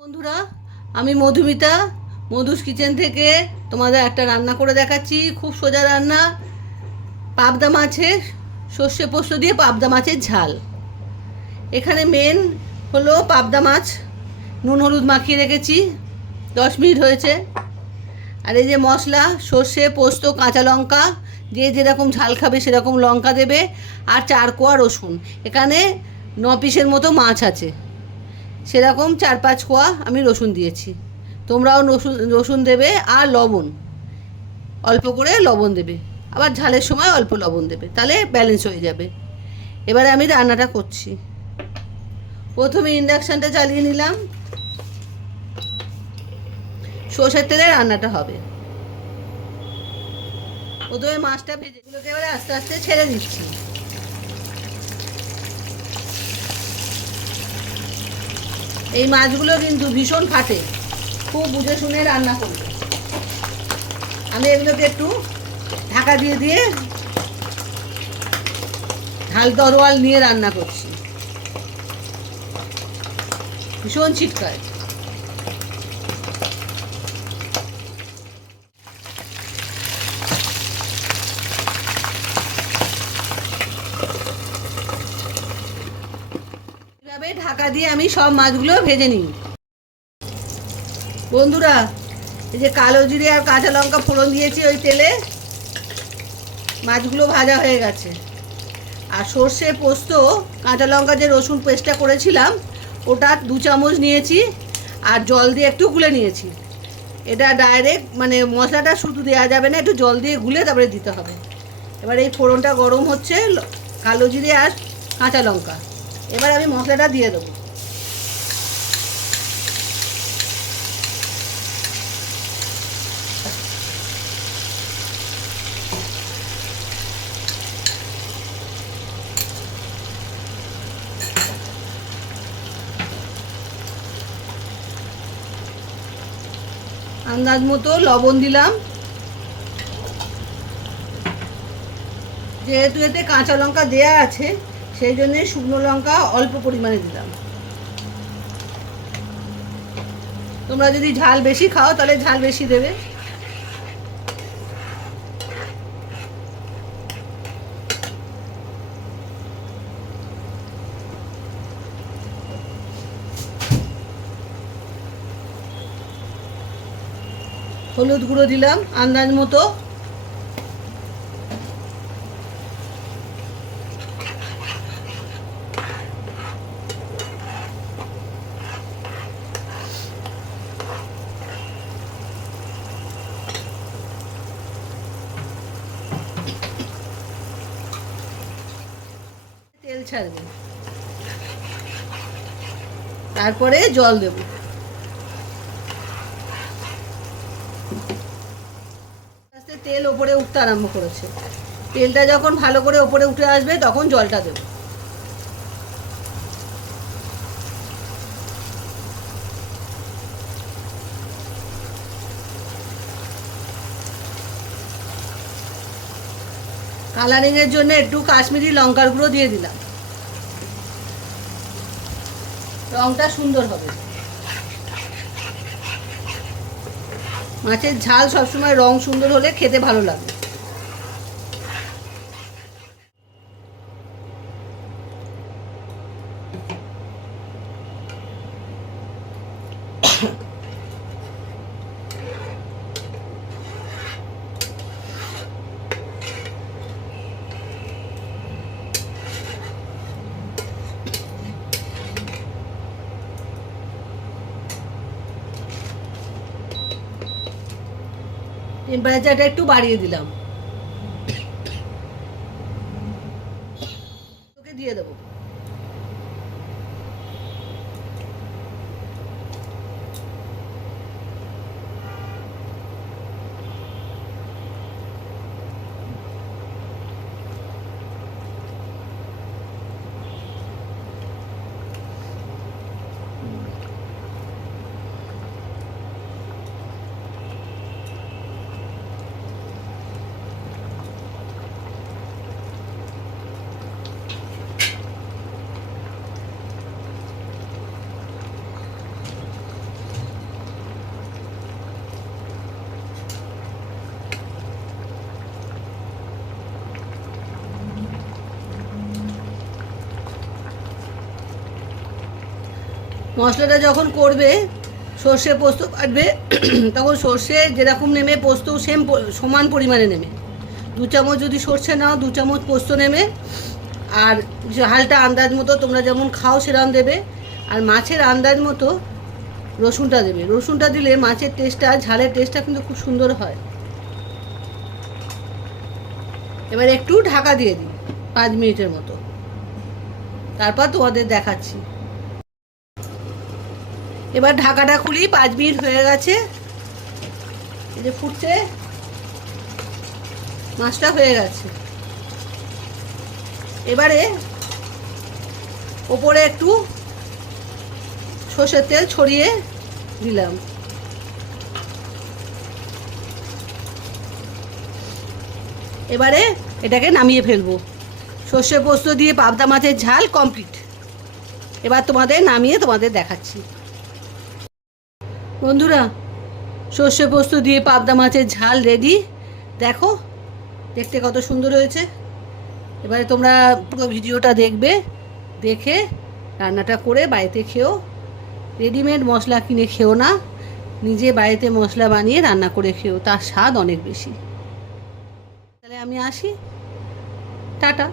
বন্ধুরা, আমি মধুমিতা মধুস কিচেন থেকে তোমাদের একটা রান্না করে দেখাচ্ছি। খুব সোজা রান্না, পাবদা মাছের সর্ষে পোস্ত দিয়ে পাবদা মাছের ঝাল। এখানে মেন হলো পাবদা মাছ, নুন হলুদ মাখিয়ে রেখেছি, 10 মিনিট হয়েছে। আর এই যে মশলা, সর্ষে পোস্ত কাঁচা লঙ্কা, যে যেরকম ঝাল খাবে সেরকম লঙ্কা দেবে, আর 4 কোয়া রসুন। এখানে 9 পিসের মতো মাছ আছে, সেরকম 4-5 কোয়া আমি রসুন দিয়েছি। তোমরাও রসুন রসুন দেবে, আর লবণ অল্প করে লবণ দেবে, আবার ঝালের সময় অল্প লবণ দেবে, তাহলে ব্যালেন্স হয়ে যাবে। এবারে আমি রান্নাটা করছি। প্রথমে ইন্ডাকশানটা চালিয়ে নিলাম, সর্ষের তেলে রান্নাটা হবে। প্রথমে মাছটা ভেজে এগুলোকে এবারে আস্তে আস্তে ছেড়ে দিচ্ছি। এই মাছগুলো কিন্তু ভীষণ ফাটে, খুব বুঝে শুনে রান্না করবে। আমি এগুলোকে একটু ঢাকা দিয়ে দিয়ে ঝাল তরোয়াল নিয়ে রান্না করছি, ভীষণ ছিটকায়। এভাবে ঢাকা দিয়ে আমি সব মাছগুলো ভেজে নিই। বন্ধুরা, এই যে কালো জিরে আর কাঁচা লঙ্কা ফোড়ন দিয়েছি ওই তেলে, মাছগুলো ভাজা হয়ে গেছে। আর সর্ষে পোস্ত কাঁচা লঙ্কা যে রসুন পেস্টটা করেছিলাম ওটা 2 চামচ নিয়েছি, আর জল দিয়ে একটু গুলে নিয়েছি। এটা ডাইরেক্ট মানে মশলাটা শুধু দেওয়া যাবে না, একটু জল দিয়ে গুলে তারপরে দিতে হবে। এবার এই ফোড়নটা গরম হচ্ছে, কালো জিরে আর কাঁচা লঙ্কা, এবার আমি মশলাটা দিয়ে দেবো। আন্দাজ মতো লবণ দিলাম, যেহেতু এতে কাঁচা লঙ্কা দেয়া আছে সেই জন্যে শুকনো লঙ্কা অল্প পরিমাণে দিলাম। তোমরা যদি ঝাল বেশি খাও তাহলে ঝাল বেশি দেবে। হলুদ গুঁড়ো দিলাম আন্দাজ মতো, তেল ছাড়বে, তারপরে জল দেব। আস্তে তেল ওপরে উঠতে আরম্ভ করেছে, তেলটা যখন ভালো করে ওপরে উঠে আসবে তখন জলটা দেব। কালারিংয়ের জন্য একটু কাশ্মীরি লঙ্কার গুঁড়ো দিয়ে দিলাম, রংটা সুন্দর হবে। মাছের ঝাল সবসময় রং সুন্দর হলে খেতে ভালো লাগে। টেম্পারেচারটা একটু বাড়িয়ে দিলাম, ওকে দিয়ে দেবো। মশলাটা যখন করবে, সর্ষে পোস্ত বাটবে, তখন সর্ষে যেরকম নেমে পোস্ত সমান পরিমাণে নেমে। 2 চামচ যদি সর্ষে নাও 2 চামচ পোস্ত নেমে। আর ঝালটা আন্দাজ মতো তোমরা যেমন খাও সেরকম দেবে। আর মাছের আন্দাজ মতো রসুনটা দেবে। রসুনটা দিলে মাছের টেস্টটা, ঝালের টেস্টটা কিন্তু খুব সুন্দর হয়। এবার একটু ঢাকা দিয়ে দিই 5 মিনিটের মতো, তারপর তোমাদের দেখাচ্ছি। এবার ঢাকাটা খুলি, 5 মিনিট হয়ে গেছে। এই যে ফুটছে, মাছটা হয়ে গেছে। এবারে ওপরে একটু সর্ষের তেল ছড়িয়ে দিলাম। এবারে এটাকে নামিয়ে ফেলবো। সর্ষে পোস্ত দিয়ে পাবদা মাছের ঝাল কমপ্লিট। এবার নামিয়ে তোমাদের দেখাচ্ছি। বন্ধুরা, সর্ষে পোস্ত দিয়ে পাবদা মাছের ঝাল রেডি। দেখো দেখতে কত সুন্দর হয়েছে। এবারে তোমরা পুরো ভিডিওটা দেখবে, দেখে রান্নাটা করে বাড়িতে খেও। রেডিমেড মশলা কিনে খেও না, নিজে বাড়িতে মশলা বানিয়ে রান্না করে খেও, তার স্বাদ অনেক বেশি। তাহলে আমি আসি, টাটা।